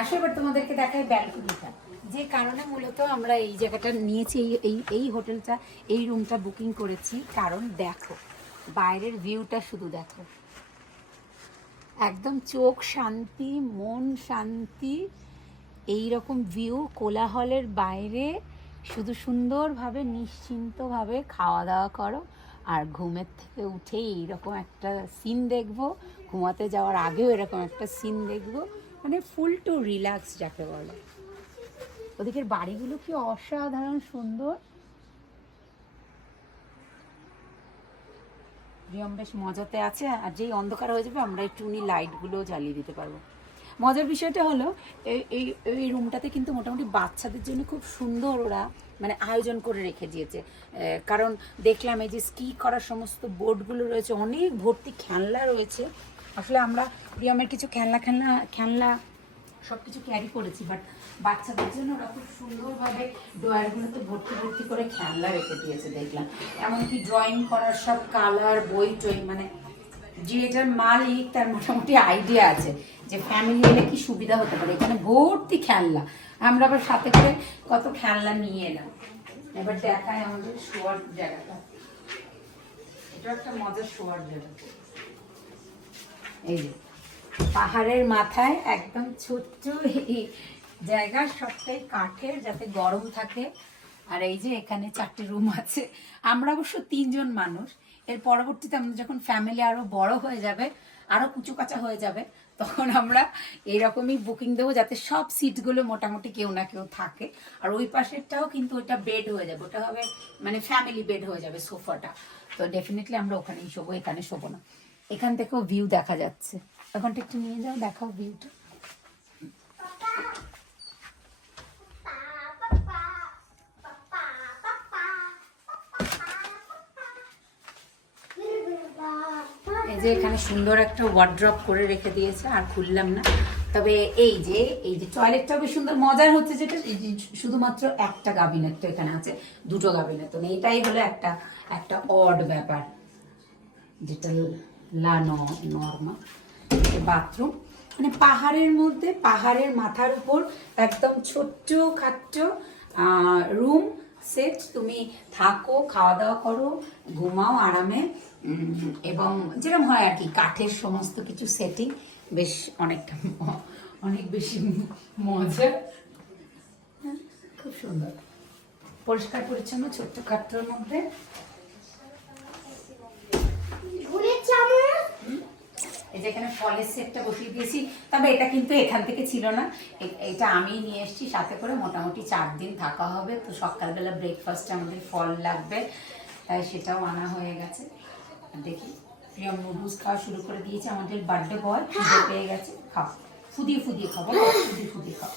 আসো, এবার তোমাদেরকে দেখাই ব্যালকনিটা যে কারণে মূলত আমরা এই জায়গাটা নিয়েছি, এই এই হোটেলটা, এই রুমটা বুকিং করেছি। কারণ দেখো, বাইরের ভিউটা শুধু দেখো। একদম চোখ শান্তি, মন শান্তি এই রকম ভিউ কোলাহলের বাইরে। শুধু সুন্দরভাবে, নিশ্চিন্তভাবে খাওয়া দাওয়া করো। আর ঘুমের থেকে উঠেই এইরকম একটা সিন দেখব। ঘুমাতে যাওয়ার আগেও এরকম একটা সিন দেখব। মানে ফুল টু রিল্যাক্স যাকে বলে। ওদিকের বাড়িগুলো কি অসাধারণ সুন্দর। রিয়ম বেশ মজাতে আছে, আর যেই অন্ধকার হয়ে যাবে আমরা এই টুনি লাইটগুলো জ্বালিয়ে দিতে পারব। মজার বিষয়টা হলো, এই এই রুমটাতে কিন্তু মোটামুটি বাচ্চাদের জন্য খুব সুন্দর ওরা মানে আয়োজন করে রেখে দিয়েছে। কারণ দেখলাম এই যে স্কি করার সমস্ত বোর্ডগুলো রয়েছে, অনেক ভর্তি খেলনা রয়েছে আসলে আমরা রিয়মের কিছু খেলনা খেলনা খেলনা সব কিছু ক্যারি করেছি বাট বাচ্চাদের জন্য ওরা খুব সুন্দরভাবে ড্রয়ারগুলোতে ভর্তি ভর্তি করে খেলনা রেখে দিয়েছে, দেখলাম। এমনকি ড্রয়িং করার সব কালার বই টই মানে যে এটার মালিক, তার মোটামুটি আইডিয়া আছে যে ফ্যামিলি এলে কি সুবিধা হতে পারে। এখানে ভর্তি খেলনা। আমরা আবার সাথে করে কত খেলনা নিয়ে এলাম। এবার দেখায় আমাদের শোয়ার জায়গাটা। এটা একটা মজার শোয়ার জায়গা। এই যে, পাহাড়ের মাথায় একদম ছোট্ট জায়গা, সবটাই কাঠের যাতে গরম থাকে। আর এই যে এখানে চারটে রুম আছে। আমরা অবশ্য তিনজন মানুষ। এর পরবর্তীতে আমরা যখন ফ্যামিলি আরও বড় হয়ে যাবে, আরও কুচু কাঁচা হয়ে যাবে, তখন আমরা এইরকমই বুকিং দেবো যাতে সব সিটগুলো মোটামুটি কেউ না কেউ থাকে। আর ওই পাশেরটাও কিন্তু ওটা বেড হয়ে যাবে। ওটা হবে মানে ফ্যামিলি বেড হয়ে যাবে সোফাটা তো ডেফিনেটলি আমরা ওখানেই শোবো, এখানে শোবো না। এখান থেকেও ভিউ দেখা যাচ্ছে। ওখানটা একটু নিয়ে যাও, দেখাও ভিউটা এই যে এখানে সুন্দর একটা ওয়ার্ড্রপ করে রেখে দিয়েছে, আর খুললাম না। তবে এই যে এই যে টয়লেটটাও বেশ সুন্দর, মজার হচ্ছে যেটা শুধুমাত্র একটা গাবিনেট এখানে আছে, দুটো গাবিনেট তো। এটাই হলো একটা একটা অড ব্যাপার, যেটা লা নর্মা বাথরুম। মানে পাহাড়ের মধ্যে পাহাড়ের মাথার উপর একদম ছোট্ট খাট্ট রুম সেট। তুমি থাকো খাওয়া দাওয়া করো ঘুমাও আরামে। এবং যেরকম হয় আর কি কাঠের সমস্ত কিছু সেটিং বেশ অনেকটা অনেক বেশি মজা। হ্যাঁ, খুব সুন্দর। পরিষ্কার পরিচ্ছন্ন ছোট্ট খাট্টোর মধ্যে ভুলের চামচ এই যে এখানে ফলের সেটটা বসিয়ে দিয়েছি, তবে এটা কিন্তু এখান থেকে ছিল না। এটা আমি নিয়ে এসেছি, সাথে করে মোটামুটি চার দিন থাকা হবে। তো সকালবেলা ব্রেকফাস্টে আমাদের ফল লাগবে, তাই সেটাও আনা হয়ে গেছে। দেখি প্রিয় নুডলস খাওয়া শুরু করে দিয়েছে আমাদের বার্থডে বয় পেয়ে গেছে। খাও, ফুদিয়ে ফুদিয়ে খাব, ফুদিয়ে ফুদিয়ে খাও।